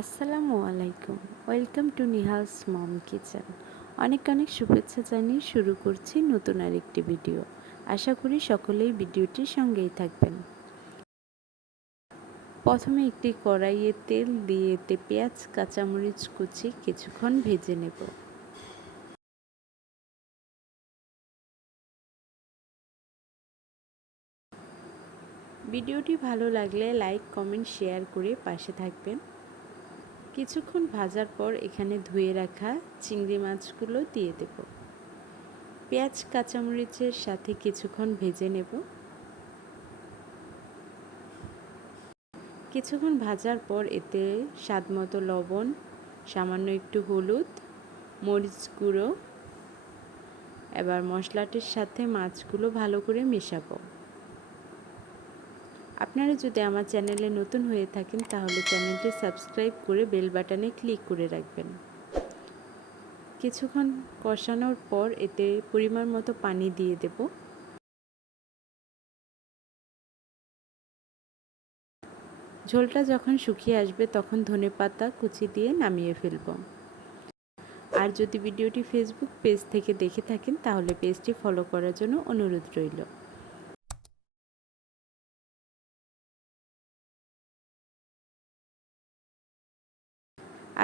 আসসালামু আলাইকুম। Welcome to Nihal's mom kitchen. অনেক অনেক শুভেচ্ছা জানিয়ে শুরু করছি নতুন আরেকটি ভিডিও। আশা করি সকলেই ভিডিওটির সঙ্গেই থাকবেন। প্রথমে একটি কড়াইয়ে তেল দিয়ে এতে পেঁয়াজ, কাঁচামরিচ কুচি কিছুক্ষণ ভেজে নেব। ভিডিওটি ভালো লাগলে লাইক, কমেন্ট, শেয়ার করে পাশে থাকবেন। কিছুক্ষণ ভাজার পর এখানে ধুয়ে রাখা চিংড়ি মাছগুলো দিয়ে দেব। পেঁয়াজ, কাঁচামরিচের সাথে কিছুক্ষণ ভেজে নেব। কিছুক্ষণ ভাজার পর এতে স্বাদমতো লবণ, সামান্য একটু হলুদ, মরিচ গুঁড়ো, এবার মশলাটির সাথে মাছগুলো ভালো করে মেশাবো। আপনারা যদি আমার চ্যানেলে নতুন হয়ে থাকেন, তাহলে চ্যানেলটি সাবস্ক্রাইব করে বেল বাটনে ক্লিক করে রাখবেন। কিছুক্ষণ কষানোর পর এতে পরিমাণ মতো পানি দিয়ে দেব। ঝোলটা যখন শুকিয়ে আসবে, তখন ধনে পাতা কুচি দিয়ে নামিয়ে ফেলব। আর যদি ভিডিওটি ফেসবুক পেজ থেকে দেখে থাকেন, তাহলে পেজটি ফলো করার জন্য অনুরোধ রইল।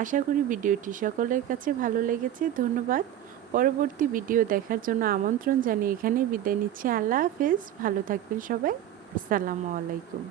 আশা করি ভিডিওটি সকলের কাছে ভালো লেগেছে। ধন্যবাদ। পরবর্তী ভিডিও দেখার জন্য আমন্ত্রণ জানিয়ে এখানে বিদায় নিচ্ছি। আল্লাহ হাফেজ। ভালো থাকবেন সবাই। আসসালামু আলাইকুম।